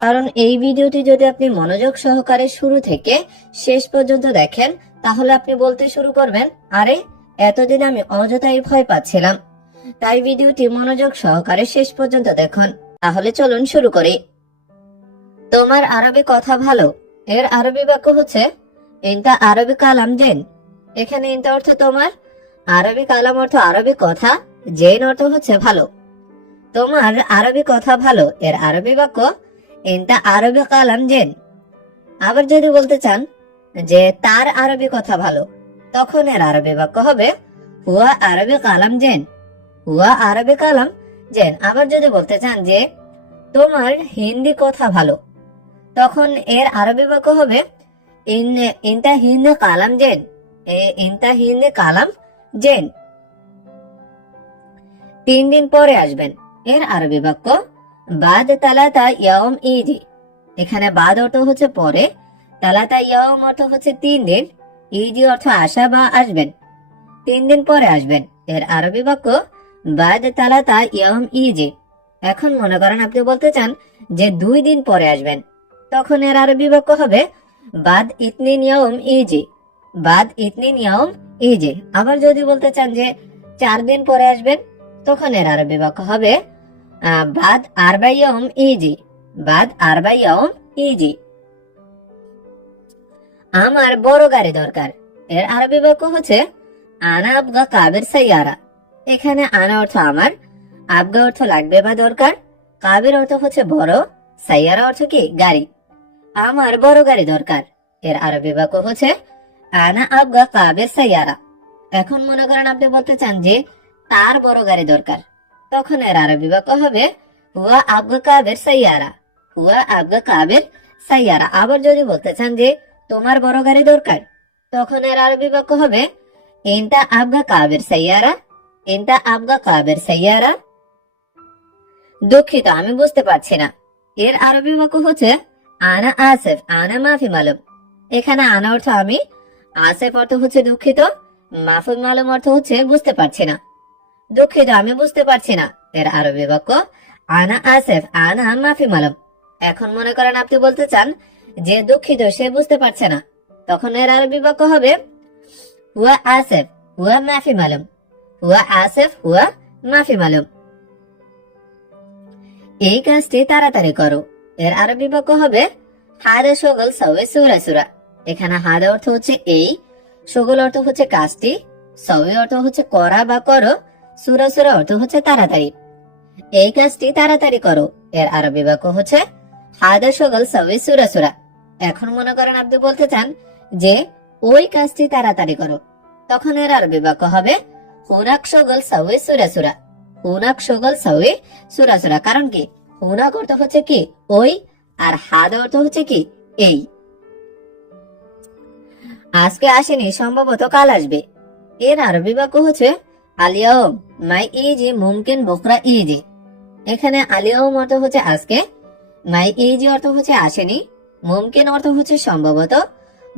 কারণ এই ভিডিওটি যদি আপনি মনোযোগ সহকারে শুরু থেকে শেষ পর্যন্ত দেখেন, তাহলে আপনি বলতে শুরু করবেন, আরে, এতদিন আমি অযথাই ভয় পাচ্ছিলাম। তাই ভিডিওটি মনোযোগ সহকারে শেষ পর্যন্ত দেখুন। তাহলে চলুন শুরু করি। তোমার আরবি কথা ভালো। এর আরবি বাক্য হচ্ছে, ইনতা আরবি কালাম জেন। এখানে ইনতা অর্থ তোমার, আরবি কালাম অর্থ আরবি কথা, জেন অর্থ হচ্ছে ভালো। তোমার আরবি কথা ভালো। এর আরবি বাক্য ইনতা আরবি কালাম জেন। আবার যদি বলতে চান যে তার আরবি কথা ভালো, তখন এর আরবি বাক্য হবে হুয়া আরবি কালাম জেন। হুয়া আরবি কালাম জেন। আবার যদি বলতে চান যে তোমার হিন্দি কথা ভালো, তখন এর আরবি বাক্য হবে ইন হিন্দি কালাম জেন। ইনতা হিন্দি কালাম জেন। তিন দিন পরে আসবেন। এর আরবি বাক্য বাদ তালাতা ইয়াম ইদি এখানে বাদ অর্থ হচ্ছে পরে, তালাতা ইয়াম অর্থ হচ্ছে তিন দিন। ইদি অর্থ আসা বা আসবেন, তিন দিন পরে আসবেন। এর আরবি বাক্য, বাদ তালাতা ইয়াম ইজি এখন মনে করেন আপনি বলতে চান যে দুই দিন পরে আসবেন, তখন এর আরবি বাক্য হবে, বাদ ইতনি নিয়ম ইজি বাদ ইতনি নিয়ম ইজি আবার যদি বলতে চান যে চার দিন পরে আসবেন, তখন এর আরবি বাক্য হবে বাদ আরবাইয়ম ইজি, বাদ আরবাইয়ম ইজি। আমার বড় গাড়ি দরকার। এর আরবি বাক্য হচ্ছে আনা আবগা কাবের সাইয়ারা। এখানে আনা অর্থ আমার আবগা অর্থ লাগবে বা দরকার, কাবের অর্থ হচ্ছে বড়, সাইয়ারা অর্থ কি? গাড়ি। আমার বড় গাড়ি দরকার। এর আরবি বাক্য হচ্ছে, আনা আবগা কাবের সাইয়ারা। এখন মনে করেন আপনি বলতে চান যে, তার বড় গাড়ি দরকার। তখন এর আরবি বাক্য হবে, হুয়া আবগা কাবের সাইয়ারা। হুয়া আবগা কাবের সাইয়ারা। আবার যদি বলতে চান যে, তোমার বড় গাড়ি দরকার? তখন এর আরবি বাক্য হবে, ইনতা আবগা কাবের সাইয়ারা। ইনতা আবগা কাবের সাইয়ারা? দুঃখিত, আমি বুঝতে পারছি না। এর আরবি বাক্য হচ্ছে, আনা আসেফ, আনা মাফি মালুম। এখানে আনা অর্থ আমি, আসেফ অর্থ হচ্ছে দুঃখিত মাফি মালুম অর্থ হচ্ছে, বুঝতে পারছি না। দুঃখিত, আমি বুঝতে পারছি না। এর আরবি বাক্য আনা আসেফ, আনা মাফি মালুম। এখন মনে করেন আপনি বলতে চান, যে দুঃখিত, সে বুঝতে পারছে না। তখন এর আরবি বাক্য হবে, হুয়া আসেফ, হুয়া মাফি মালুম। হুয়া আসেফ, হুয়া মাফি মালুম। এই কাজটি তাড়াতাড়ি করো। এর আরবি বাক্য হবে, হাদা সগল সবে সুরা সুরা। এখানে হাদা অর্থ হচ্ছে এই সগল অর্থ হচ্ছে কাজটি সবে অর্থ হচ্ছে করা বা করো। সুরা সুরা অর্থ হচ্ছে তাড়াতাড়ি। এই কাজটি তাড়াতাড়ি করো। এর আরবি বাক্য হচ্ছে, হাদা সগল সবে সুরা এখন মনে করেন আপনি বলতে চান যে, ওই কাজটি তাড়াতাড়ি করো। তখন এর আরবি বাক্য হবে, হুনাক সগল হুনাক সগল কারণ কি? হুনাক অর্থ হচ্ছে কি? ওই, আর হাদ অর্থ হচ্ছে কি? এই। আজকে আসেনি, সম্ভবত কাল আসবে। এর আরবি বাক্য হচ্ছে আলিয়াম মাই ইজি মুমকিন বকরা ইজি এখানে আলিয়াম অর্থ হচ্ছে আজকে, মাই ইজি অর্থ হচ্ছে আসেনি, মুমকিন অর্থ হচ্ছে সম্ভবত,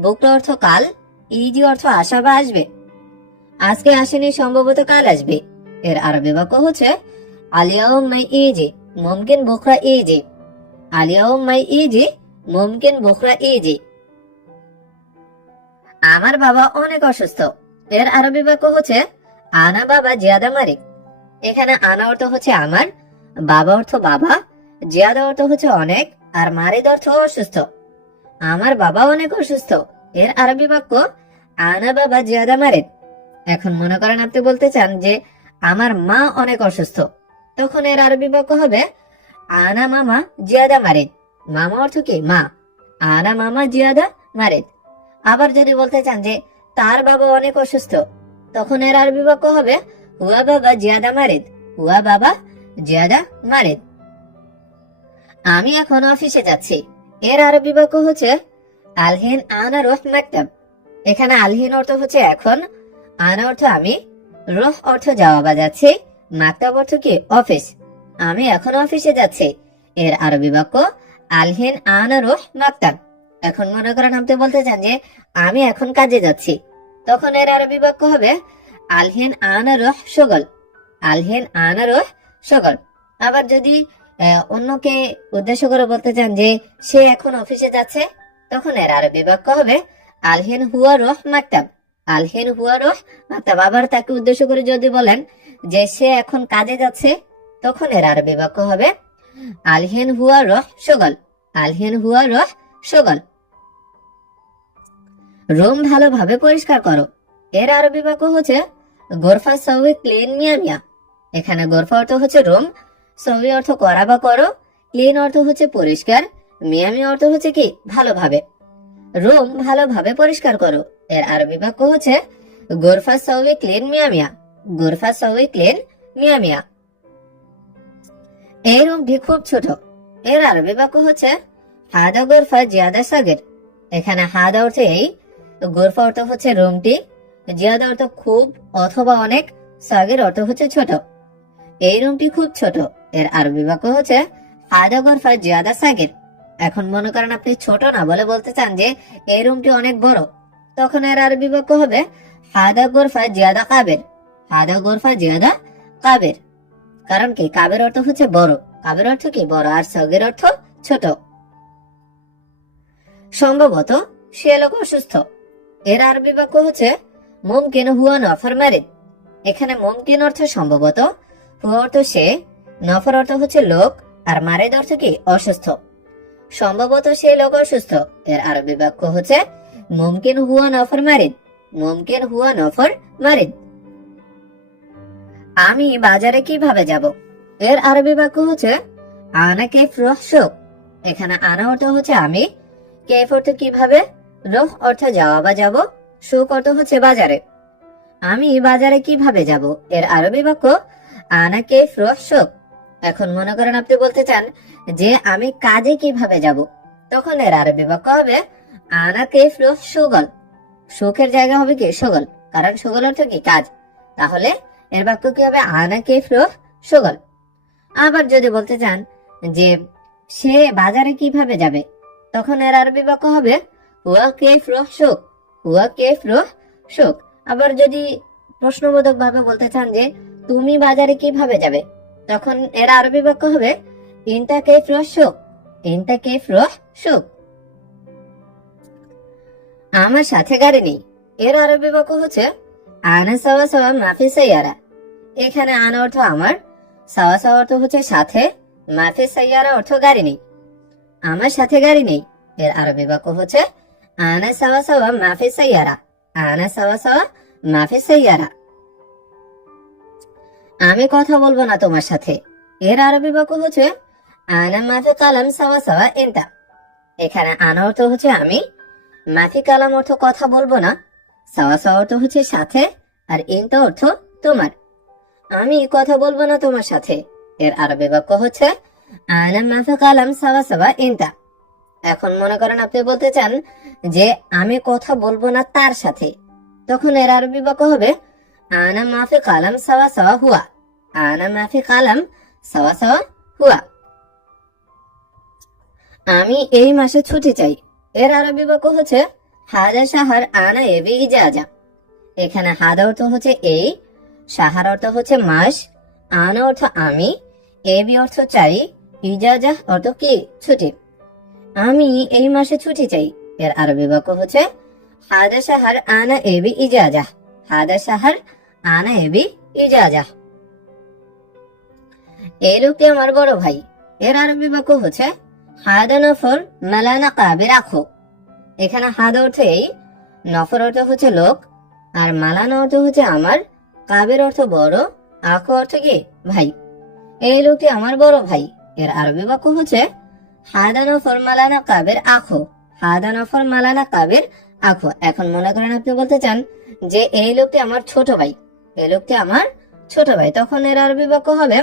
বকরা অর্থ কাল, ইজি অর্থ আশা বা আসবে। আজকে আসেনি সম্ভবত কাল আসবে। এর আরবি বাক্য হচ্ছে আলিয়াম মাই ইজি মুমকিন বকরা ইজি আলিয়াম মাই ইজি মুমকিন বকরা ইজি আমার বাবা অনেক অসুস্থ। এর আরবি বাক্য হচ্ছে আনা বাবা, জিয়াদা মারিক এখানে আনা অর্থ হচ্ছে আমার, বাবা অর্থ বাবা, জিয়াদা অর্থ হচ্ছে অনেক, আর মারিদ অর্থ অসুস্থ। আমার বাবা অনেক অসুস্থ। এর আরবি বাক্য, আনা বাবা, জিয়াদা মারিদ এখন মনে করেন আপনি বলতে চান যে, আমার মা অনেক অসুস্থ। তখন এর আরবি বাক্য হবে, আনা মামা, জিয়াদা মারিদ মামা অর্থ কি? মা। আনা মামা, জিয়াদা মারিদ আবার যদি বলতে চান যে, তার বাবা অনেক অসুস্থ তখন এর আরবি বাক্য হবে, হুয়া বাবা জিয়াদা মারিদ, হুয়া বাবা জিয়াদা মারিদ। আমি এখন অফিসে যাচ্ছি। এর আরবি বাক্য হচ্ছে, আলহিন আনা রোহ মাকতাব। এখানে আলহিন অর্থ হচ্ছে এখন, আনা অর্থ আমি, রোহ অর্থ যাওয়া বা যাচ্ছি মাকতাব অর্থ কি, অফিস। আমি এখন অফিসে যাচ্ছি। এর আরবি বাক্য, আলহিন আনা রোহ মাকতাব। এখন মনে করেন আপনি বলতে চান যে, আমি এখন কাজে যাচ্ছি। তখন এর আরবি বাক্য হবে, আলহেন আনা রহ সগল। আলহেন আনা রহ সগল। আবার যদি অন্যকে উদ্দেশ্য করে বলতে চান যে, সে এখন অফিসে যাচ্ছে, তখন এর আরবি বাক্য হবে, আলহেন হুয়া রহ মাকতাব। আলহিন হুয়া রহ মাকতাব। আবার তাকে উদ্দেশ্য করে যদি বলেন যে, সে এখন কাজে যাচ্ছে, তখন এর আরবি বাক্য হবে, আলহেন হুয়া রহ সগল। আলহেন হুয়া রহ সগল। রুম ভালোভাবে পরিষ্কার করো। এর আরবি বাক্য হচ্ছে গোরফা সৌই ক্লিন মিয়া মিয়া। এখানে গোরফা অর্থ হচ্ছে রুম, সৌই অর্থ করা বা করো, ক্লিন অর্থ হচ্ছে পরিষ্কার মিয়ামি অর্থ হচ্ছে কি? ভালোভাবে। রুম ভালোভাবে পরিষ্কার করো। এর আরবি বাক্য হচ্ছে গোরফা সৌই ক্লিন মিয়া মিয়া। গোরফা সৌই ক্লিন মিয়া মিয়া। এই রুমটি খুব ছোট। এর আরবি বাক্য হচ্ছে হাদা গোরফা জিয়াদা সাগের। এখানে হাদা অর্থে এই গোরফা অর্থ হচ্ছে রুমটি, জিয়াদা অর্থ খুব অথবা অনেক, সাগের অর্থ হচ্ছে ছোট। এই রুমটি খুব ছোট। এর আরবি বাক্য হচ্ছে হাদা গোরফা, জিয়াদা সাগের। এখন মনে করেন আপনি ছোট না বলে বলতে চান যে, এই রুমটি অনেক বড়। তখন এর আরবি বাক্য হবে হাদা গোরফা, জিয়াদা কাবের। হাদা গোরফা, জিয়াদা কাবের। কারণ কি? কাবের অর্থ হচ্ছে বড়। কাবের অর্থ কি? বড়। আর সগের অর্থ ছোট। সম্ভবত সে লোক অসুস্থ। এর আরবি বাক্য হচ্ছে, মুমকিন হুয়া নফর মারিদ এখানে মুমকিন অর্থ সম্ভবত, হুয়া অর্থ সে, নফর অর্থ হচ্ছে লোক, আর মারিদ অর্থ কি? অসুস্থ। সম্ভবত সে লোক অসুস্থ। এর আরবি বাক্য হচ্ছে, মুমকিন হুয়া নফর মারিদ মুমকিন হুয়া নফর মারিদ আমি বাজারে কীভাবে যাব? এর আরবি বাক্য হচ্ছে, আনা কেফ রহ এখানে আনা অর্থ হচ্ছে, আমি। কেফ অর্থ কীভাবে? রহ অর্থ যাওয়া বা যাব শোক অর্থ হচ্ছে বাজারে। আমি বাজারে কীভাবে যাব? এর আরবি বাক্য আনা কেফ রহ শোক। এখন মনে করেন আপনি বলতে চান যে, আমি কাজে কীভাবে যাব? তখন এর আরবি বাক্য হবে আনা কেফ রহ সুগল সুখের জায়গা হবে কি? সুগল কারণ সুগল অর্থ কি? কাজ। তাহলে এর বাক্য কি হবে? আনা কেফ রহ সুগল আবার যদি বলতে চান যে, সে বাজারে কীভাবে যাবে? তখন এর আরবি বাক্য হবে হুয়া কেফ রহ সুখ আবার যদি প্রশ্নবোধক ভাবে বলতে চান যে, তুমি বাজারে কীভাবে যাবে? তখন এর হবে কেফ কেফ আমার সাথে গাড়ি নেই। এর আরবি হচ্ছে, আনা সাওয়া সাওয়া মাফি সাইয়ারা। এখানে আনা অর্থ আমার, সাওয়া সাওয়া অর্থ হচ্ছে সাথে, মাফি সাইয়ারা অর্থ গাড়ি নেই। আমার সাথে গাড়ি নেই। এর আরবি বাক্য হচ্ছে আনা সাওয়া সাওয়া মাফি সাইয়ারা আনা সাওয়া সাওয়া মাফি সাইয়ারা আমি কথা বলব না তোমার সাথে এর আরবি বাক্য হচ্ছে আনা মাফি কালাম সাওয়া সাওয়া ইনতা এখানে আনা অর্থ হচ্ছে আমি মাফি কালাম অর্থ কথা বলব না সাওয়া সাওয়া অর্থ হচ্ছে সাথে আর ইনতা অর্থ তোমার আমি কথা বলব না তোমার সাথে এর আরবি বাক্য হচ্ছে আনা মাফি কালাম সাওয়া সাওয়া ইনতা এখন মনে করেন আপনি বলতে চান যে আমি কথা বলব না তার সাথে। তখন এর আরবি বাক্য হবে, আনা মাফি কালাম সাওয়া সাওয়া হুয়া। আনা মাফি কালাম সাওয়া সাওয়া হুয়া। আমি এই মাসে ছুটি চাই। এর আরবি বাক্য হচ্ছে, হাজা সাহার আনা এবি ইজাজা। এখানে হাদা অর্থ হচ্ছে এই সাহার অর্থ হচ্ছে মাস। আনা অর্থ আমি, এবি অর্থ চাই, ইজাজা অর্থ কি? ছুটি। আমি এই মাসে ছুটি চাই। এর আরবি বাক্য হচ্ছে, হাদা সাহার আনা এবি ইজাজা। হাদা সাহার আনা এবি ইজাজা। এই লোকটি আমার বড় ভাই। এর আরবি বাক্য হচ্ছে, হাদা নফর মেলানা কাবে রাখো এখানে হাদ অর্থ এই, নফর অর্থ হচ্ছে লোক, আর মালানা অর্থ হচ্ছে আমার। কাবের অর্থ বড়, আখো অর্থ কি? ভাই। এই লোকটি আমার বড় ভাই। এর আরবি বাক্য হচ্ছে হাদানো ফরমালানা কাবের আখো। হাদানো ফরমালানা কাবের আখো। এখন মনে করেন আপনি বলতে চান যে, এই লোকটি আমার ছোট ভাই। এই লোকটি আমার ছোট ভাই। তখন এর আরবি বাক্য হবে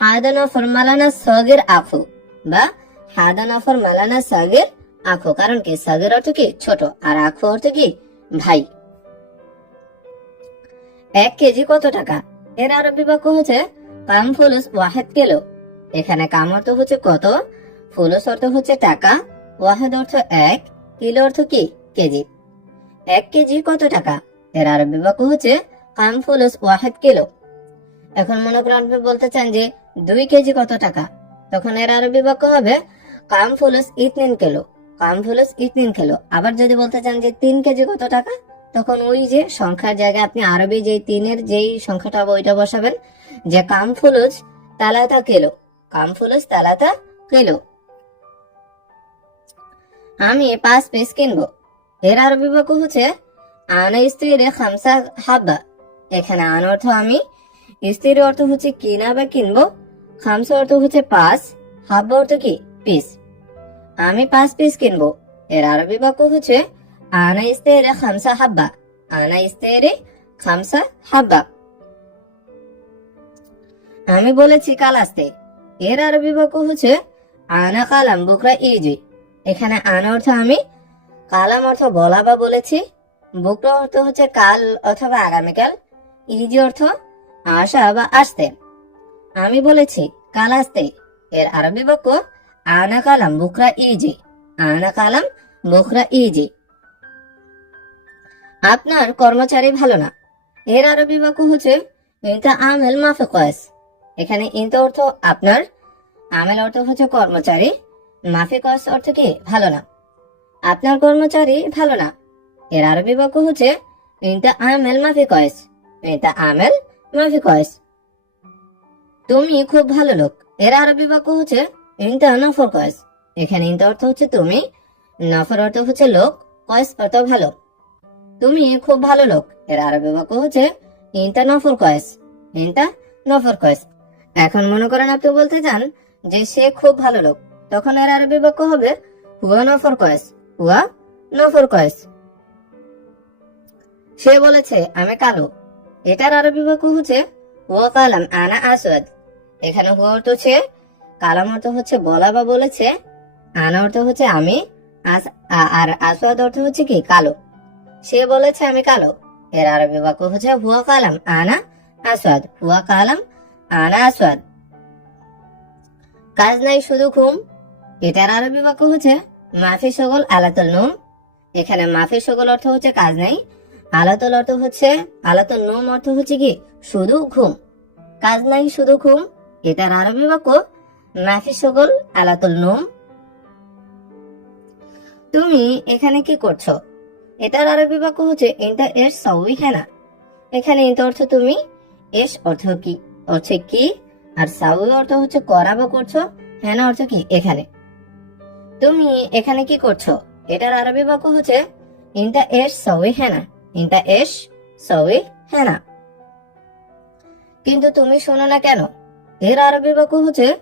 হাদানো ফরমালানা সগের আখো বা হাদানো ফরমালানা সাগের আখো। কারণ কি? সগের অর্থ কি? ছোট। আর আখো অর্থ কি? ভাই। এক কেজি কত টাকা? এর আরবি বাক্য হচ্ছে কাম ফুলুস ওয়াহেদ কিলো। এখানে কাম অর্থ হচ্ছে কত? ফুলুস অর্থ হচ্ছে টাকা, ওয়াহেদ অর্থ এক, কিলো অর্থ কি? কেজি। এক কেজি কত টাকা? এর আরবি বাক্য হচ্ছে কাম ফুলুস ওয়াহেদ কিলো। এখন মনে করেন আপনি বলতে চান যে দুই কেজি কত টাকা? তখন এর আরবি বাক্য হবে কাম ফুলুস ইতনিন কিলো। কাম ফুলুস ইতনিন কিলো। আবার যদি বলতে চান যে তিন কেজি কত টাকা? তখন ওই যে সংখ্যার জায়গায় আপনি আরবি যে তিনের যেই সংখ্যাটা হবে, ওইটা বসাবেন যে কাম ফুলুস তালাতা কিলো। কাম ফুলুস তালাতা কিলো। আমি পাঁচ পিস কিনবো। এর আরবি বাক্য হচ্ছে, আনা স্ত্রীর খামসা হাব্বা। এখানে আন অর্থ আমি, স্ত্রীর অর্থ হচ্ছে কিনা বা কিনবো, খামসা অর্থ হচ্ছে পাঁচ, হাব্বা অর্থ কি? পিস আমি পাঁচ পিস কিনবো। এর আরবি বাক্য হচ্ছে, আনা স্ত্রীর খামসা হাব্বা। আনা স্ত্রীর খামসা হাব্বা। আমি বলেছি কাল আসতে। এর আরবি বাক্য হচ্ছে, আনা কালাম বুকরা ইজি। এখানে আনা অর্থ আমি, কালাম অর্থ বলা বা বলেছি, বুকরা অর্থ হচ্ছে কাল অথবা আগামীকাল ইজি অর্থ আসা বা আসতে। আমি বলেছি, কাল আসতে। এর আরবি বাক্য, আনা কালাম, বুকরা ইজি। আনা কালাম, বুকরা ইজি। আপনার কর্মচারী ভালো না। এর আরবি বাক্য হচ্ছে, ইনতা আমেল মাফে কয়েস। এখানে ইনতা অর্থ আপনার, আমেল অর্থ হচ্ছে কর্মচারী। মাফি কয়েস অর্থ কি? ভালো না। আপনার কর্মচারী ভালো না। এর আরবি বাক্য হচ্ছে ইনতা আমেল মাফি কয়েস। ইনতা আমেল মাফি কয়েস। তুমি খুব ভালো লোক। এর আরবি বাক্য হচ্ছে ইনতা নফর কয়েস। এখানে ইনতা অর্থ হচ্ছে তুমি। নফর অর্থ হচ্ছে লোক। কয়েস অর্থ ভালো। তুমি খুব ভালো লোক। এর আরবি বাক্য হচ্ছে ইনতা নফর কয়েস। ইনতা নফর কয়েস। এখন মনে করেন আপনি বলতে চান যে সে খুব ভালো লোক। তখন এর আরবি বাক্য হবে, হুয়া নফর কয়েস, হুয়া নফর কয়েস। সে বলেছে, আমি কালো। এটার আরবি বাক্য হচ্ছে, হুয়া কালাম আনা আসওয়াদ। এখানে হুয়া অর্থ হচ্ছে, কালাম অর্থ হচ্ছে বলা বা বলেছে। আনা অর্থ হচ্ছে, আমি আর আসওয়াদ অর্থ হচ্ছে কি, কালো। সে বলেছে, আমি কালো। এর আরবি বাক্য হচ্ছে, হুয়া কালাম আনা আসওয়াদ। হুয়া কালাম আনা আসওয়াদ। কাজ নাই শুধু ঘুম এটার আরবি বাক্য হচ্ছে মাফি সগল আলাতুল নোম। এখানে মাফি সগল অর্থ হচ্ছে কাজ নাই। আলাতুল অর্থ হচ্ছে, আলাতুল নোম অর্থ হচ্ছে কি? শুধু ঘুম। কাজ নাই, শুধু ঘুম। এটার আরবি বাক্য মাফি সগল আলাতুল নোম। তুমি এখানে কি করছ? এটার আরবি বাক্য হচ্ছে ইন্টা এর সউই হেনা এখানে ইন্টা অর্থ তুমি, এস অর্থ কি? হচ্ছে কি? আর সাউই অর্থ হচ্ছে করা বা করছ। হেনা অর্থ কি? এখানে। তুমি এখানে কি করছ? এটার আরবি বাক্য হচ্ছে, ইন্টা এস সউই হেনা। ইন্টা এস সউই হেনা। কিন্তু তুমি শোনো না কেন? এর আরবি বাক্য হচ্ছে,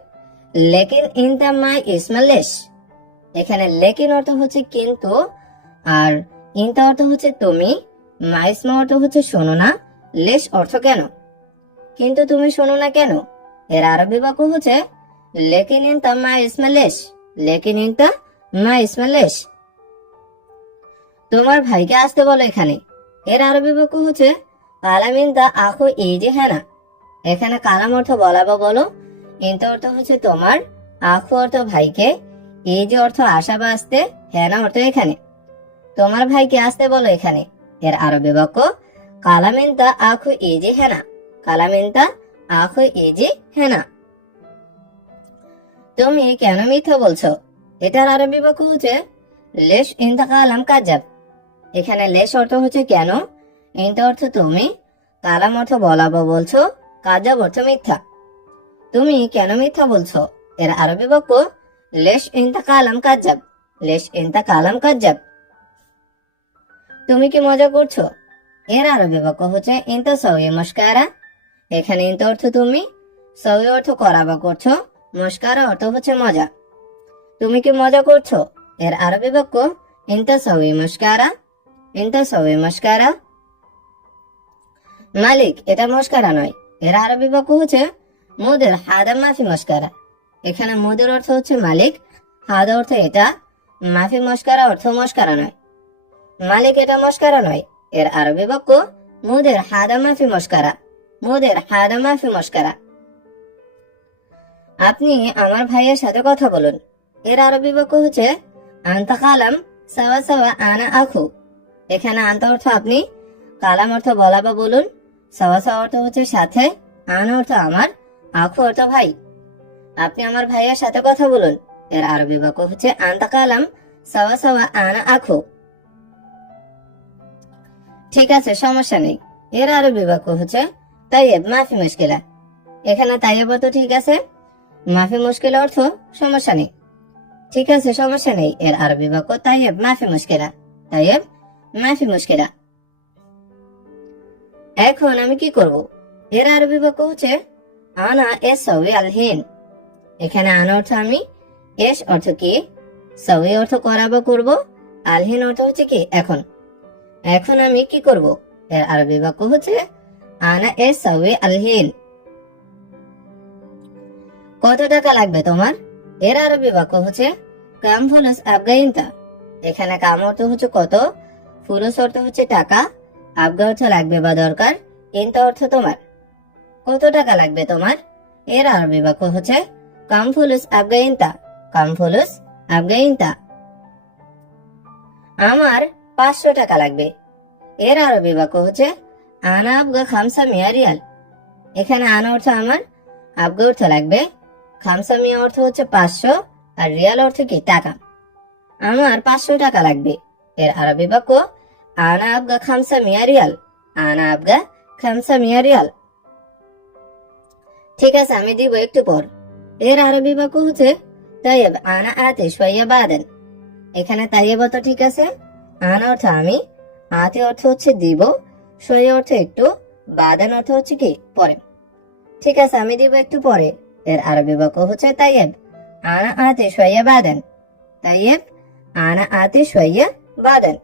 লেকিন ইনতা মাই ইসমালেশ এখানে লেকিন অর্থ হচ্ছে, কিন্তু। আর ইনতা অর্থ হচ্ছে, তুমি। মাইসমা অর্থ হচ্ছে, শোনো না। লেশ অর্থ, কেন? কিন্তু তুমি শোনো না কেন? এর আরবি বাক্য হচ্ছে, লেকিন ইনতা মা ইসমালেশ লেকিন ইনতা মা ইসমালেশ তোমার ভাইকে আসতে বলো এখানে। এর আরবি বাক্য হচ্ছে কালামিন দা আখো এই যে হ্যাঁ না এখানে কালাম অর্থ বলা বা বলো, ইনতা অর্থ হচ্ছে তোমার, আখো অর্থ ভাইকে, এই যে অর্থ আশা বা আসতে হ্যাঁ না অর্থ এখানে। তোমার ভাইকে আসতে বলো এখানে। এর আরবি বাক্য কালামিনতা আখু এজে হেনা কালামিনতা আখু এজে হেনা তুমি কেন মিথ্যা বলছো? এটার আরবি বাক্য হচ্ছে, লেশ ইনতা কালাম কাজাব এখানে লেশ অর্থ হচ্ছে, কেন? ইনতা অর্থ, তুমি কালাম অর্থ, বলা বা বলছো। কাজাব অর্থ, মিথ্যা। তুমি কেন মিথ্যা বলছো? এর আরবি বাক্য, লেশ ইনতা কালাম কাজাব লেশ ইনতা কালাম কাজাব তুমি কি মজা করছ? এর আরবি বাক্য হচ্ছে, ইন্তা সৌয়ে মস্কারা এখানে ইন্তা অর্থ, তুমি সৌয়ে অর্থ করা বা করছ। মস্কারা অর্থ হচ্ছে মজা। তুমি কি মজা করছ? এর আরবি বাক্য ইন্তা সৌয়ে মস্কারা, ইন্তা সৌয়ে মস্কারা। মালিক, এটা মস্কারা নয়। এর আরবি বাক্য হচ্ছে, মোদের হাদা মাফি মস্কারা। এখানে মোদের অর্থ হচ্ছে মালিক। হাদা অর্থ এটা, মাফি মস্কারা অর্থ মস্কারা নয়। মালিক, এটা মস্কারা নয়। এর আরবি বাক্য মোদের হাদা মাফি মস্কারা। মোদের হাদা মাফি মস্কারা। আপনি আমার ভাইয়ের সাথে কথা বলুন। এর আরবি বাক্য হচ্ছে, আন্তা কালাম, সাওয়া সাওয়া আনা আখু। এখানে আন্তা অর্থ আপনি, কালাম অর্থ বলা বা বলুন, সাওয়া সাওয়া অর্থ হচ্ছে সাথে, আনা অর্থ আমার, আখু অর্থ ভাই। আপনি আমার ভাইয়ের সাথে কথা বলুন। এর আরবি বাক্য হচ্ছে, আন্তা কালাম, সাওয়া সাওয়া আনা আখু। ঠিক আছে, সমস্যা নেই। এর আরবি বাক্য হচ্ছে, তাইয়েব, মাফি মুশকিলা। এখানে তাইয়েব তো ঠিক আছে মাফি মুশকিল অর্থ সমস্যা নেই। ঠিক আছে, সমস্যা নেই। এর আরবি বাক্য তাইয়েব মাফি মুশকিলা। তাইয়েব মাফি মুশকিলা। এখন আমি কি করব? এর আরবি বাক্য হচ্ছে, আনা এস সবই আলহীন এখানে আনা অর্থ আমি, এস অর্থ কি? সবই অর্থ করা বা করব। আলহীন অর্থ হচ্ছে কি? এখন। এখন আমি কি করব? এর আরবি বাক্য হচ্ছে, আনা এস সবই আলহীন কত টাকা লাগবে তোমার? এর আরবি বাক্য হচ্ছে কাম ফুলস আফগাইনতা। এখানে কাম অর্থ হচ্ছে কত? ফুলস অর্থ হচ্ছে টাকা। আবগা অর্থ লাগবে বা দরকার, ইনতা অর্থ তোমার। কত টাকা লাগবে তোমার? এর আরবি বাক্য হচ্ছে কাম ফুলুস আফগাইনতা। কাম ফুলুস আফগাইনতা। আমার পাঁচশো টাকা লাগবে। এর আরবি বাক্য হচ্ছে আনা আবগা খামসা মিয়া রিয়াল এখানে আনা অর্থ আমার আবগা অর্থ লাগবে খামসা মিয়া অর্থ হচ্ছে পাঁচশো আর রিয়াল অর্থ কি টাকা? আমার পাঁচশো টাকা লাগবে। এর আরবি বাক্য, আনা আবগা খামসা মিয়া রিয়াল। আনা আবগা খামসা মিয়া রিয়াল। ঠিক আছে, আমি দিব একটু পর। এর আরবি বাক্য হচ্ছে তাইব আনা আতে শোয়া বাদেন। এখানে তাইব তো ঠিক আছে, আনা অর্থ আমি, আতে অর্থ হচ্ছে দিব শোয়া অর্থ একটু, বাদেন অর্থ হচ্ছে কি, পরে। ঠিক আছে, আমি দিব একটু পরে। এর আরবি বাক্য হচ্ছে তাইব আনা আতে শোয়া বাদেন। তাইব আনা আতে শোয়া বাদেন।